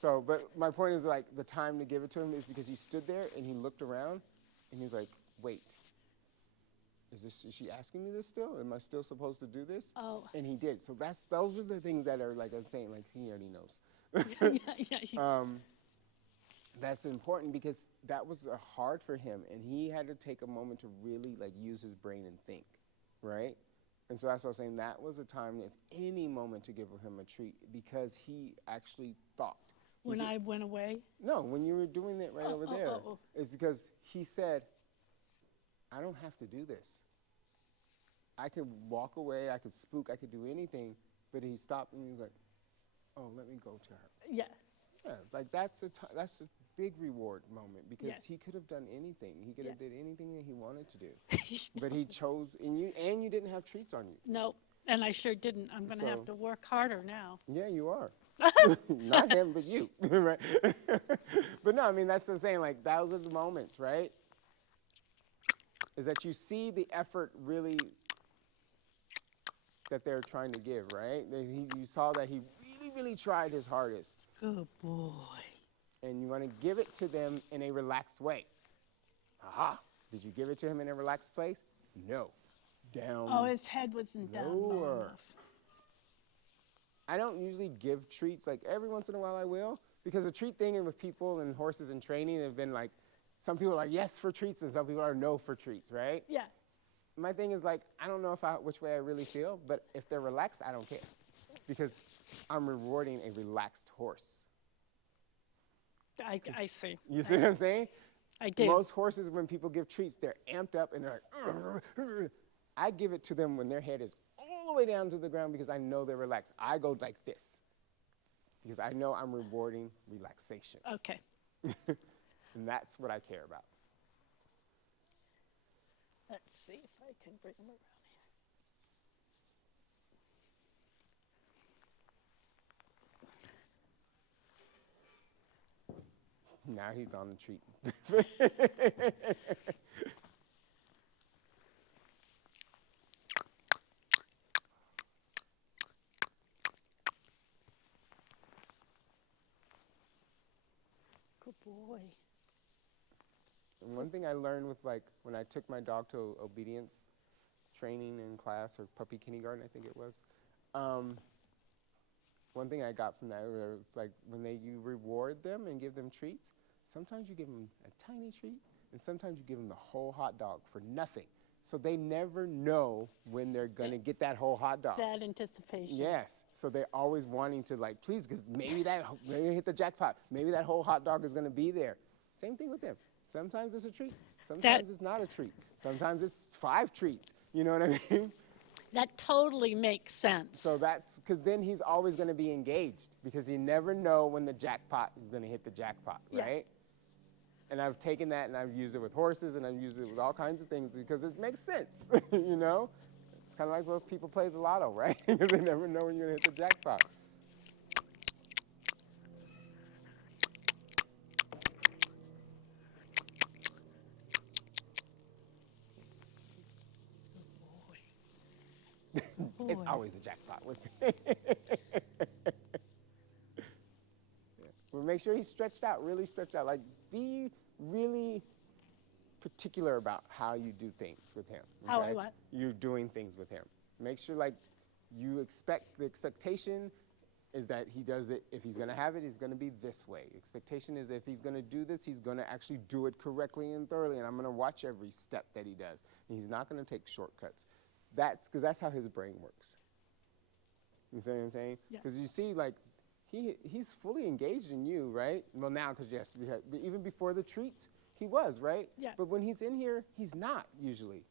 So, but my point is like the time to give it to him is because he stood there and he looked around and he's like, wait, is she asking me this still? Am I still supposed to do this? Oh. And he did. So those are the things that are like I'm saying, like he already knows. Yeah. That's important because that was hard for him and he had to take a moment to really like use his brain and think, right? And so that's what I was saying. That was a time, if any moment, to give him a treat because he actually thought. When I went away? No, when you were doing it right over there. It's because he said, I don't have to do this. I could walk away, I could spook, I could do anything, but he stopped and he was like, oh, let me go to her. Yeah. Yeah, like that's a big reward moment because he could have done anything. He could have did anything that he wanted to do. But he chose, and you didn't have treats on you. No, and I sure didn't. I'm going to have to work harder now. Yeah, you are. Not him, but you, right? But no, I mean, that's what I'm saying, like, those are the moments, right? Is that you see the effort really that they're trying to give, right? You saw that he really, really tried his hardest. Good boy. And you want to give it to them in a relaxed way. Aha. Did you give it to him in a relaxed place? No. Down. Oh, his head wasn't down low enough. I don't usually give treats. Like every once in a while I will. Because the treat thing with people and horses and training have been like, some people are like yes for treats and some people are no for treats, right? Yeah. My thing is like, I don't know which way I really feel, but if they're relaxed, I don't care. Because I'm rewarding a relaxed horse. I see. You see what I'm saying? I do. Most horses, when people give treats, they're amped up and they're like, I give it to them when their head is all the way down to the ground because I know they're relaxed. I go like this because I know I'm rewarding relaxation. Okay. And that's what I care about. Let's see if I can bring him around here. Now he's on the treat. Good boy. And one thing I learned with like when I took my dog to obedience training in class or puppy kindergarten, I think it was. One thing I got from that was like when you reward them and give them treats, sometimes you give them a tiny treat and sometimes you give them the whole hot dog for nothing. So they never know when they're going to get that whole hot dog. That anticipation. Yes. So they're always wanting to like, please, because maybe hit the jackpot. Maybe that whole hot dog is going to be there. Same thing with them. Sometimes it's a treat. Sometimes it's not a treat. Sometimes it's 5 treats. You know what I mean? That totally makes sense. So that's, because then he's always going to be engaged because you never know when the jackpot is going to hit the jackpot, right? And I've taken that and I've used it with horses and I've used it with all kinds of things because it makes sense, you know? It's kind of like when people play the lotto, right? Because they never know when you're going to hit the jackpot. It's always a jackpot with me. Well, make sure he's stretched out, really stretched out. Like, be really particular about how you do things with him. Okay? How I what? You're doing things with him. Make sure, like, the expectation is that he does it, if he's going to have it, he's going to be this way. Expectation is if he's going to do this, he's going to actually do it correctly and thoroughly, and I'm going to watch every step that he does. And he's not going to take shortcuts. Because that's how his brain works. You see what I'm saying? Because you see, like, he's fully engaged in you, right? Well, now, because yes, but even before the treats, he was, right? Yeah. But when he's in here, he's not usually,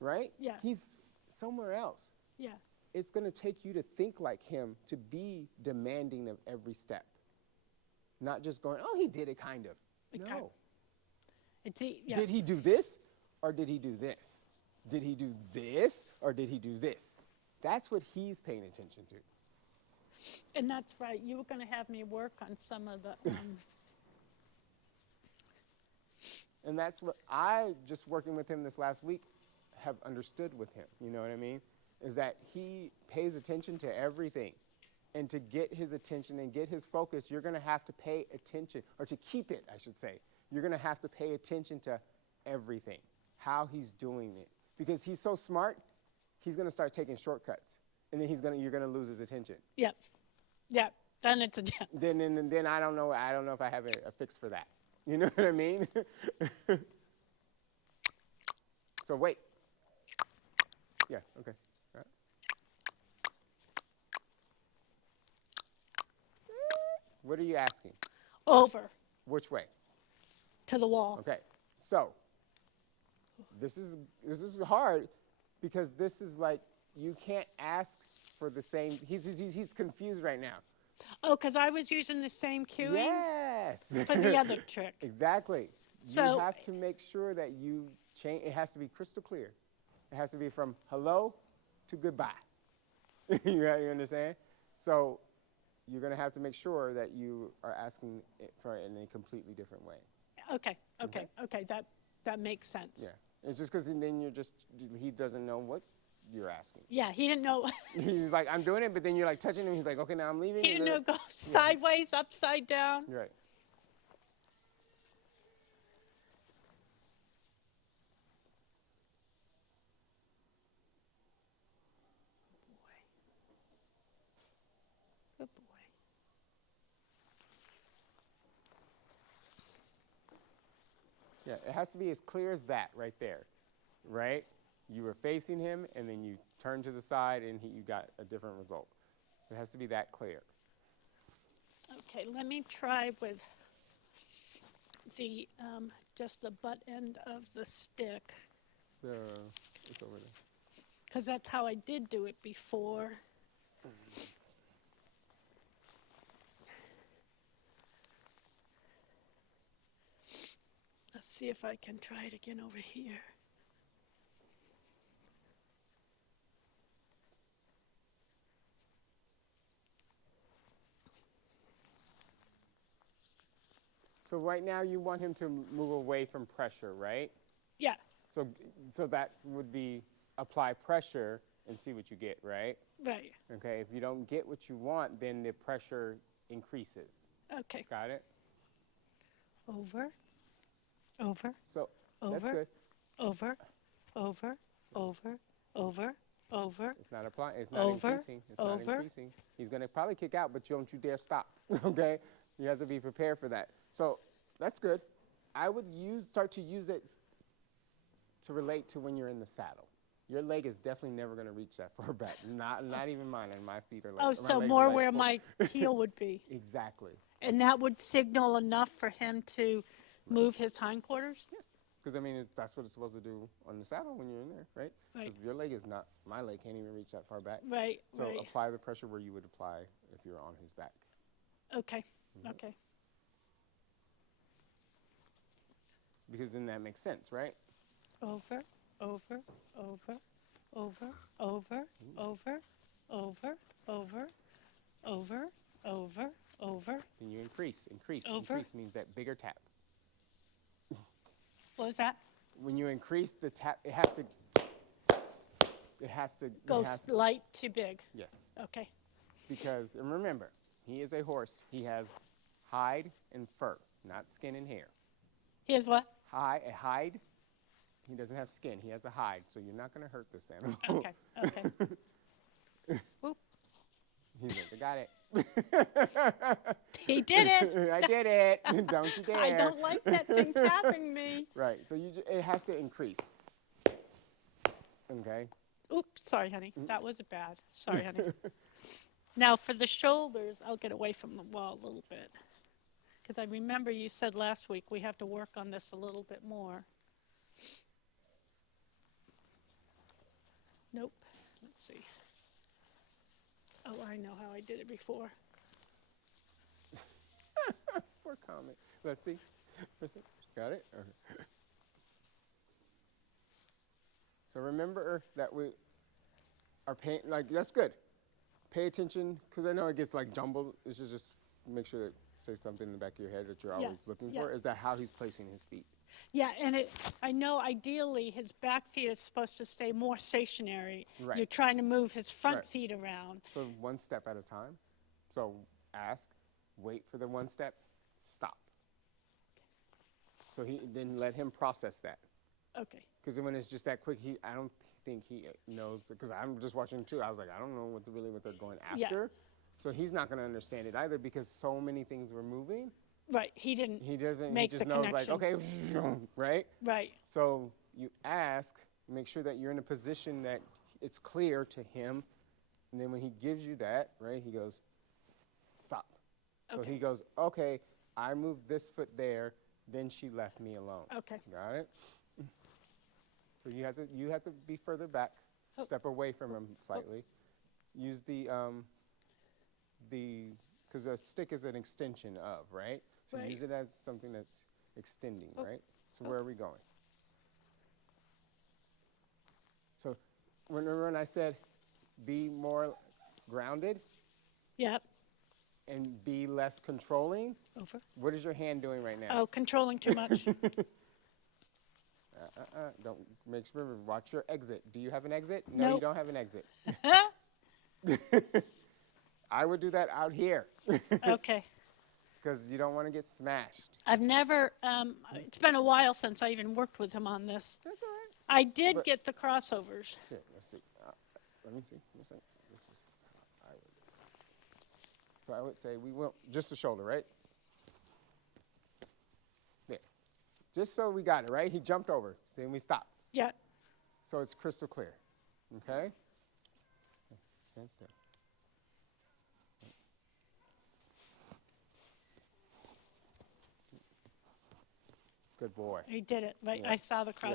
right? Yeah. He's somewhere else. Yeah. It's going to take you to think like him, to be demanding of every step. Not just going, oh, he did it kind of. No. Did he do this or did he do this? Did he do this or did he do this? That's what he's paying attention to. And that's right. You were going to have me work on some of the... And that's what I, just working with him this last week, have understood with him. You know what I mean? Is that he pays attention to everything. And to get his attention and get his focus, you're going to have to pay attention, or to keep it, I should say. You're going to have to pay attention to everything, how he's doing it. Because he's so smart, he's going to start taking shortcuts. And then you're going to lose his attention. Yep. Yep. Then it's a dip. Then I don't know if I have a fix for that. You know what I mean? So wait. Yeah, okay. All right. What are you asking? Over Which way? to the wall. Okay. So this is hard because this is like you can't ask for the same. He's confused right now. Oh, because I was using the same cueing Yes. for the other trick. Exactly. So- you have to make sure that you change. It has to be crystal clear. It has to be from hello to goodbye. You understand? So you're going to have to make sure that you are asking it for in a completely different way. Okay. That makes sense. Yeah. It's just because then he doesn't know what you're asking. Yeah, he didn't know. He's like, I'm doing it, but then you're like touching him. He's like, okay, now I'm leaving. He didn't know go sideways, upside down. You're right. Good boy. Yeah, it has to be as clear as that right there, right? You were facing him, and then you turned to the side, and you got a different result. It has to be that clear. Okay, let me try with the just the butt end of the stick, It's over there. because that's how I did do it before. Let's see if I can try it again over here. So right now you want him to move away from pressure, right? Yeah, So that would be apply pressure and see what you get, right? right. Okay, if you don't get what you want, then the pressure increases. Okay. Got it? Over. So that's Over. good. Over. It's not applying. It's not Over, increasing. It's not over. increasing. He's going to probably kick out, but don't you dare stop. Okay? You have to be prepared for that. So that's good. I would start to use it to relate to when you're in the saddle. Your leg is definitely never going to reach that far back. Not even mine, and my feet are like. Oh, my so legs are more like where full- my heel would be. Exactly. And that would signal enough for him to move his hindquarters? Yes. Because I mean, that's what it's supposed to do on the saddle when you're in there, right? Right. 'Cause your leg is not. My leg can't even reach that far back. Right, So right. apply the pressure where you would apply if you're on his back. Okay, okay. Because then that makes sense, right? Over, over, over, over, over, over, over, over, over, over, over. Then you increase. Over. Increase means that bigger tap. What was that? When you increase the tap, it has to. Go light to big. Yes. Okay. Because, and remember, he is a horse. He has hide and fur, not skin and hair. Here's what? A hide, he doesn't have skin. He has a hide, so you're not going to hurt this animal. Okay, okay. Whoop. He's like, I got it. He did it. I did it. Don't you dare. I don't like that thing tapping me. Right, so it has to increase. Okay? Oops, sorry, honey. That was bad. Sorry, honey. Now, for the shoulders, I'll get away from the wall a little bit. Because I remember you said last week we have to work on this a little bit more. Nope. Let's see. Oh, I know how I did it before. Poor Comet. Let's see. Got it? Okay. So remember that we are paying, like, that's good. Pay attention, because I know it gets like jumbled. It's just make sure that say something in the back of your head that you're Yeah, always looking yeah. for. Is that how he's placing his feet? Yeah, and I know ideally his back feet are supposed to stay more stationary. Right. You're trying to move his front Right. feet around. So one step at a time. So ask, wait for the one step, stop. So then let him process that. Okay. Because when it's just that quick, I don't think he knows. Because I'm just watching too. I was like, I don't know what they're going Yeah. after. So he's not going to understand it either because so many things were moving. Right. He didn't. He doesn't. Make he just the knows like, connection. okay, right? Right. So you ask, make sure that you're in a position that it's clear to him, and then when he gives you that, right, he goes, stop. So Okay. he goes, okay, I moved this foot there, then she left me alone. Okay. Got it? So you have to be further back, Oh. step away from him slightly. Use because the stick is an extension of, right? So Right. use it as something that's extending, Oh. right? So where are we going? So when I said be more grounded Yep. and be less controlling, Over. what is your hand doing right now? Oh, controlling too much. Don't make sure, watch your exit. Do you have an exit? No, you Nope. don't have an exit. I would do that out here Okay. because you don't want to get smashed. I've never, it's been a while since I even worked with him on this. That's all right. I did But- get the crossovers. Here, let's see. Let me see. This is, so I would say we will, just the shoulder, right? There. Just so we got it, right? He jumped over. Then we stop. Yeah. So it's crystal clear. Okay? Stand still. Good boy. He did it. Right. Yeah. I saw the cross.